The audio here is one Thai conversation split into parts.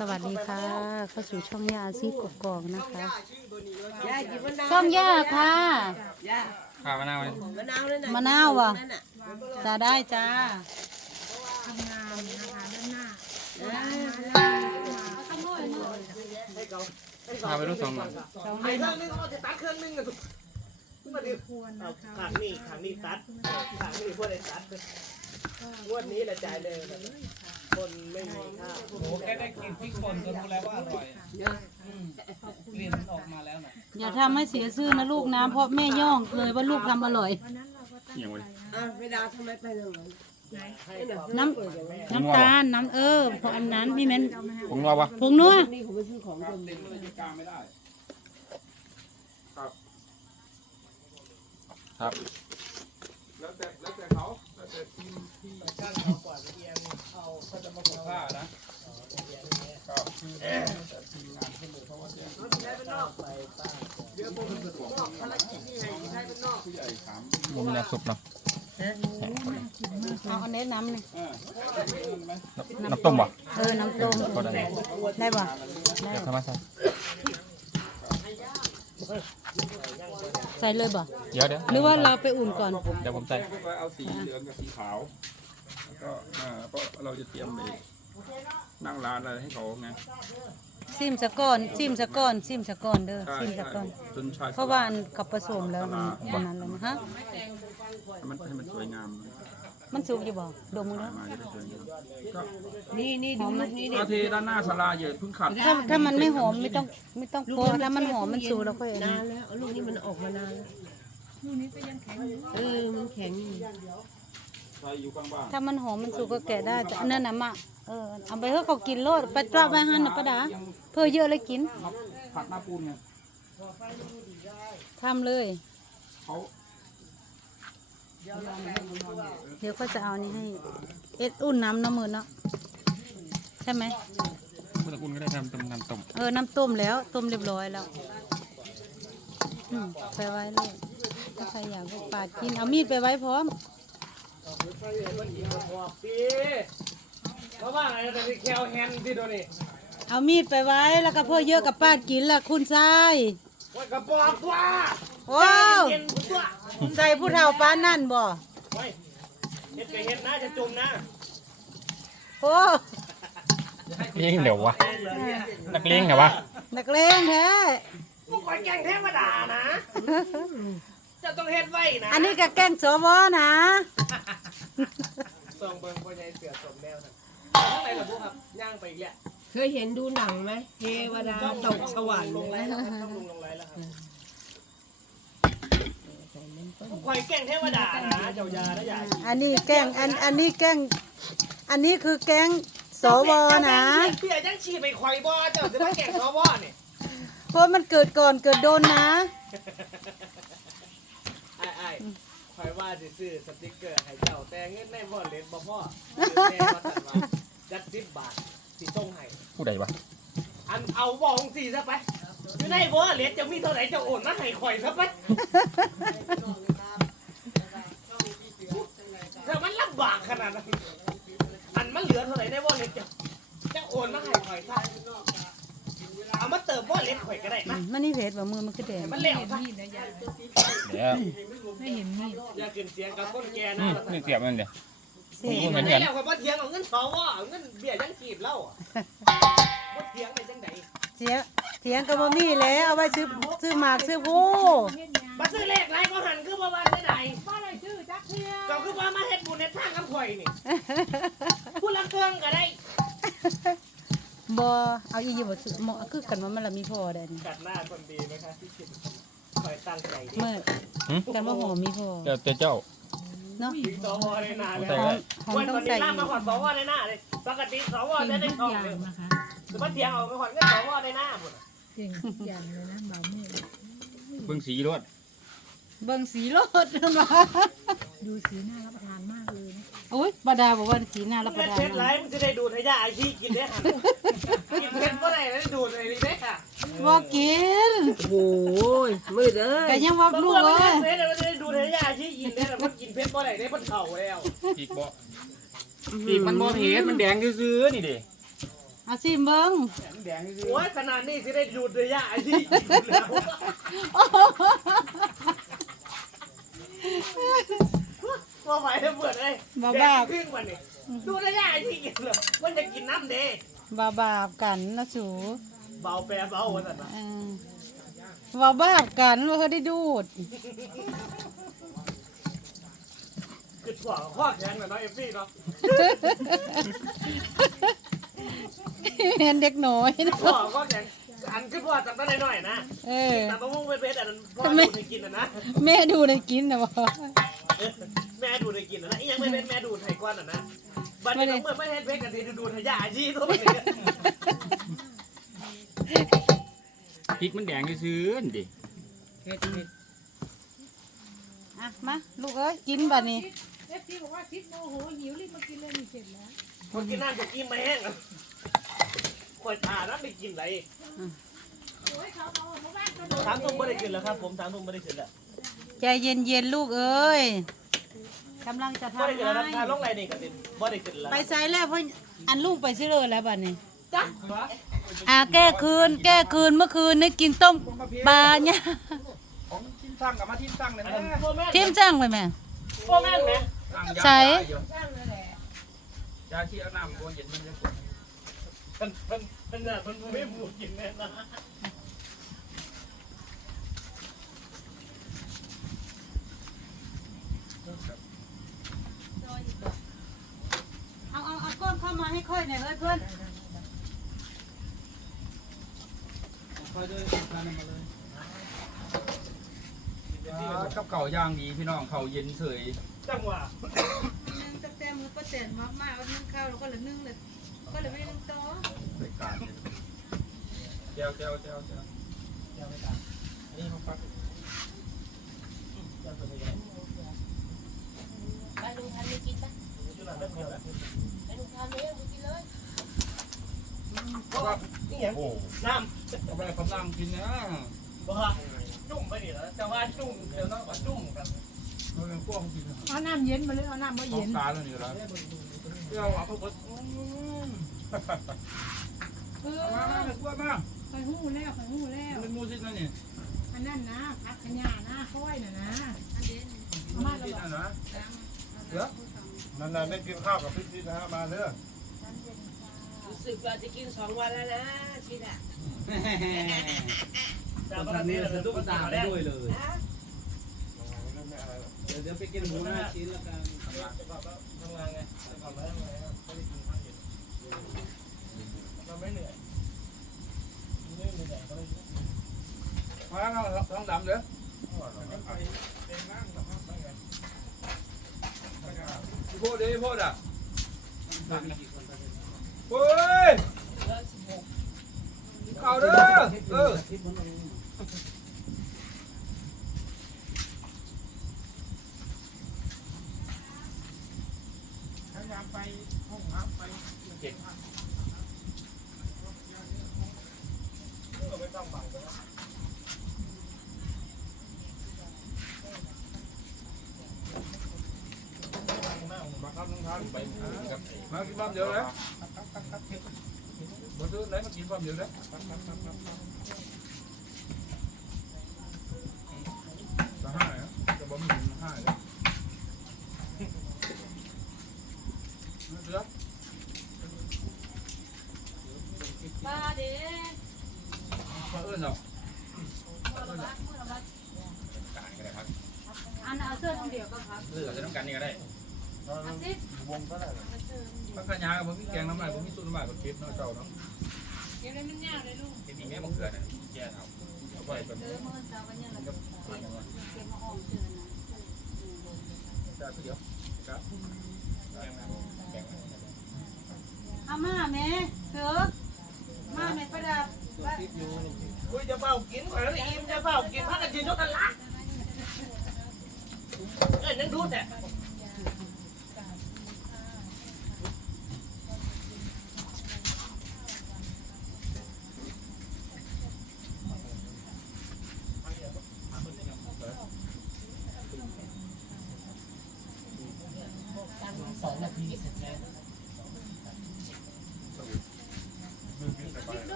สวัสดีค่ะเข้าสู่ช่องย่าอาชีพกกอกนะคะย่าหยิบมะนาวช่องย่าค่ะย่าข้าวมะนาวเลยมะนาวนั่นน่ะมะนาวว่ะนั่นน่ะจะได้จ้าข้าวไปรูปสองหน่อยไอ้เครื่องนึงเขาจะตัดเครื่องนึงอะทุกมาดิเอาขังนี่ขังนี่ตัดขังนี่พวกไอ้ตัดงวดนี้แหละจ่ายเลย คนไม่มีข้าวโอ้แค่ได้กินพริกป่นก็รู้แล้วว่าอร่อยอืมกลิ่นมันออกมาแล้วน่ะอย่าทำให้เสียชื่อนะลูกนะเพราะแม่ย่องเลยว่าลูกทำอร่อย อย่างไว้อะไม่ดาวทำไมไปตรงนั้นน้ำน้ำตาลน้ำเออเพราะอันนั้นพี่เม้นผมว่าวะผงนัวนี่ผมไปซื้อของคนหนึ่งครับผ้านะมุ มอยากสุกเนาะเอาอันนี้น้ำนี่น้ำต้มบ่เออ น้ำต้มได้ได้ป่ะเดี๋ยวทำมใส่ใส่เลยป่ะ เดี๋ยวเดี๋ยวหรือว่าเราไปอุ่นก่อน เดี๋ยวผมใส่ก็เอาสีเหลืองกับสีขาวแล้วก็อ่าเพราะเราจะเตรียมไปนั่งร้านอะไรให้เขาไงซิมสะก้อนซิมสะก้อนซิมสะก้อนเด้อใช่ซิมสะก้อนจนชายเพราะว่าอันกับผสมแล้วมันอันนั้นเลยนะฮะให้มันให้มันสวยงามมันสุกอยู่บ่ดมมึงเนาะมาจะได้สวยงามก็นี่นี่ดูลูกนี่ก็เทด้านหน้าศาลาอย่าเพิ่งขัดถ้าถ้ามันไม่หอมไม่ต้องไม่ต้องโปะถ้ามันหอมมันสุกแล้วค่อยอันนานี้นแล้วเอาลูกนี้มันออกมานานแล้ว ลูกนี้ก็ยังแข็งเออ มันแข็งอยู่ใครอยู่ข้างบ้านถ้ามันหอมมันสุกก็แกะได้แต่อันนั่นน่ะมะเออเอาไปเพื่อเขากินโลดไปตราบไว้หันน่ะป้าดาเพื่อเยอะเลยกินผัดหน้าปูนไงทำเลย เขาเดี๋ยวก็จะเอานี่ให้ เอ็ดอุ่นน้ำน้ำมือเนาะใช่ไหมเมื่อตะกุนก็ได้ทำต้มน้ำต้ม เออ น้ำต้มแล้ว ต้มเรียบร้อยแล้ว อืม ไปไว้เลย ถ้าใครอยากไปปาดกิน เอามีดไปไว้พร้อมปีเพราะว่าไงแต่ที่แคลแฮนที่โดนนี่เอามีดไปไว้แล้วก็เพื่อเยอะกับปาดกินล่ะคุณชายว่ากระบอกว่าว้าวเย็นตัวใส่ผู้เฒ่าป้านนั่นบ่เฮ้ยเห็ดไปเห็ดนะจะจมนะโอ้เลี้ยงเดี๋ยววะนักเลี้ยงเหรอวะนักเลงแท้พวกข่อยแกงเทวดานะ จะต้องเฮ็ดไว้นะอันนี้ก็แกล้งสวนะส่งเบิ่งพ่อใหญ่เสือสมแนวนะข้างในเหรอพวกครับย่างไปอีกแล้วเคยเห็นดูหนังไหมเทวดาตกสวรรค์ลงเลไรยแล้วครับต้องลงลงไรแล้วครับข่อยแกงเทวดานะเจ้ายานะยาอันนี้แกล้งอันอันนี้แกล้งอันนี้คือแกล้งสวนะเปียจังฉีไปข่อยบ่เจ้าจะมาแกงสวนี่เพราะมันเกิดก่อนเกิดโดนนะ ไอ้ไอ้ข่อยว่าสิซื้อสติ๊กเกอร์ให้เจ้าแต่เงินในบ่เล็ดบ่พ่อแต่ว่าตัดว่าจัด10บาทสิส่งให้ผู้ใดวะอันเอาบ่องสี่ซะไปอยู่ในบ่เล็ดจะมีเท่าไหร่จะโอนมาให้ข่อยซะไปแต่มันลำบากขนาดนั้นอันมันเหลือเท่าไหร่ในบ่เล็ดจะจะโอนมาให้ข่อยซะเอามาเติมบ่เล็ดข่อยก็ได้นะ มันนี่ เพจแบบมือมันคือแดงมันเลี้ยวซะเดี๋ยวอย่าขึ้นเสียงกับคนแก่อืนะมนี่เสียบมันเดี๋ยวเสีพูยดเหมือนได้กันแล้วข่อยบ่เถียงเอาเงินสวเอาเงินเบี้ยยังกีบเล่าอะบ่เถียงได้จังไดเสียเถียงกับบ่มีแล้วเอาไว้ซื้อซื้อหมากซื้อผู้มาซื้อเลขไรก็หันคือบ่ว่าได้ไหนบ่ได้ซื้อจักเที่ยก็คือว่ามาเฮ็ดบุญเฮ็ดทางกับข่อยนี่ผู้ละเครื่องก็ได้ บ่เอาอีอยู่บ่ซื้อหมอคือกันว่ามันละมีพอได้นี่กัดหน้าคนดีไหมคะที่คิดคอยตั้งใจดิเมื่อกันว่าหอมมีพอเดี๋ยวเจ้า เนาะ ถึงสวในหน้าเลยใส่หอไว้มหอมวันต้องนี้ใส่น้าอีมากขอดสวในหน้าเลยปกติสวจะได้ทองเลยแต่มาเถียงเอาไปขอดเงินสวในหน้าหมดเก่งทุกอย่างเลยนะบ่าวเมฆเบิ่งสีรวดเบิ่งสีรถนั่นว่าดูสีน่ารับประทานมากเลยนะโอ้ยบาดาบอกว่าสีหน้ารับปเงิระนทานเพชรไรมากมันจะได้ดูดให้ยาอาชีกินได้หันกินเพชรก็ได้แล้วดูดไอ้นี่ได้ค่ะ บ่ กินโอ้ยมืดเอ้ก็ยยังว่าบางลูคกนมันเอ้ยเพชรมันจะได้ดูดให้ยาอาชีกินได้แต่มันกินเพชรก็ได้ได้มันเข่าแล้วปีกบ่ปีกมันบ่เผ็ดมันแดงซื่อๆนี่ดิเอาซิมเบิ้งโอ้ยขนาดนี้สิได้ดูดระยะไอ้ที่แล้วว่าไหวให้เปิดเลยบ้าแดบ้างครึ่งวันนี่ดูระยะไอ้ที่กินเลยมันจะกินน้ำเด้บ้าบาปกันนะสู เบาแปรเบาวันนั้นนะเออบ้าบาปกันว่าเขาได้ดูด คือถั่วข้อแข็งนะน้องเอฟซี่เนาะเห็นเด็กน้อยนะถั่วข้อแข็งอันคือพ่อจำได้หน่อยนะเออ แต่มะม่วงเพชรอันนั้นพ่อทำไมดูดให้กินนะนะแม่ดูในกินนะบ่เออแม่ดูดให้กินนะนะอียังไม่เป็นแม่ดูดให้ก้อนอะนะบัดนี้ต้องเมื่อไม่เห็นเพชรกันทีดูดให้ยาอาชีพตัวนี้ พริกมันแดงซื้อๆดิเฮ็ดเฮ็ดอะมาลูกเอ้ยกินบัดนี้เอฟซีบอกว่าทิศโมโหหิวรีบมากินเลยมีเสร็จแล้วพอกินน้ำจะกินมาแห้งอะคอยทาแล้วไม่กินอะไรโอ้ยเขาเอาเขาบ้านเขาถามทุ่มไม่ได้กินแล้วครับ ผมถามทุ่มไม่ได้กินแล้วใจเย็นเย็นๆลูกเอ้ยกำลังจะไม่ได้ทำกินแล้วนะให้ทานลงไรนี่กันดิไม่ได้กินแล้วไปใส่แล้วเพราะอันลูกไปซื้อเลยแล้วบัดนี้จ้ะ อ่าแก้คืน แก้คืนเมื่อคืนนี่กินต้มปลาเนี่ยของทีมสร้างกับมาทีมสร้างเลยอันนะนั้นพ่อแม่ทิมจ้างไปแม่พ่อแม่ไหมสร้างยาใส่ยาที่เอาน้ำบัวเย็นมันจะปวดมันมันมันน่ะมันไม่หมูกินแน่นะ เอาเอาเอาก้นเข้ามาให้ค่อยหน่อยเฮ้ยเพื่อน กับเก่าย่างดีพี่น้องเขาเย็นเฉยจังหวะนึ่งตั้งแต่มือประเสนมากมากเอานึ่งข้าวแล้วก็เลยนึ่งเลยก็เลยไม่ได้นึ่งโต๊ะใส่การเจ้าเจ้าเจ้าเจ้านี่เขาปักไปลุงทันไม่กินปะจุดนั้นเริ่มเดียวแล้วไปลุงทันเลยมึงกินเลยนี่ไงน้ เอาไปกำลังกินนะำบ่ฮะจุ่มไปนี่แล้วแต่ว่าจุ่มเดี๋ยวต้องว่าจุ่มกันเราเป็นพวกกินเอาน้ำเย็นมาเลยเอาน้ำมาท้อเย็งนตาแล้วนี่แล้วเที่ยวเอาพวกเเออามาอมากลัวมาไปหู้แล้วไปหู้แล้วเป็นมูสิกนะนี่อันนั้นนะพักขยาหน้าค่อยน่ะนะเอามามูแล้วสิกบอกนะนะเดี๋ยวนานๆได้กินข้าวกับพี่ๆนะฮะมาเด้อรู้ สึกว่าจะกินสองวันแล้วนะชิดอะแต่ปกติเราจะดุ้งตาได้ด้วยเลยเดี๋ยวไปกินหมูห้าชิ้นแล้วกันทำงานไงแต่ก่อนไม่ได้ทำงานไม่ได้กินข้าวเย็นเราไม่เหนื่อยไม่เหนื่อยก็เลยมาแล้วท้องดำเด้อพูดดิพูดอะ เฮ้ยเข่าเด้อเออพยายามไปห้องน้ำไปไม่ต้องบังเลยมาครับน้องทันไปมากินบ้ามเดียวเลย ซื้อไหนมากินความเดียวเลยจะ วงก็ได้พักขยากับผมมีแกงน้ำลายผมมีซุปน้ำลายกับเก็บเนาะเจ้าเนาะเดี๋ยวมันยากเลยลูกที่มีแม่มะเขือน่ะแย่เอาเอาไปเป็นเออมื่อเช้าวันนี้เราเก็บเก็บมาออมเจอนะจ้าเดี๋ยวครับเอามาแม่เถอะมาแม่ประดับคุยจะเฝ้ากินขอแล้วอิ่มจะเฝ้ากินพักกันกินยกกันละเอ้ยนั่งดูแต่สองนา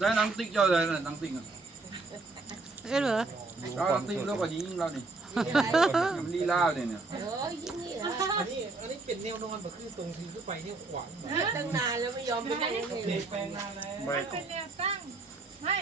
ได้หนังติ๊กเจ้าเลยนะหนังติ๊กอะเอ้ยเหรอเราหนังติ๊กแล้วก็ยิงเรานี่มันลีลาเนี่ยเนี่ยโอ้ยยิ่งนี่นะอันนี้อันนี้เป็นแนวนอนแบบคือตรงทีขึ้นไปนี่ขวางตั้งนานแล้วไม่ยอมไปนั่งเลยเปลี่ยนแปลงนานแล้วไม่เป็นแนวตั้งไม่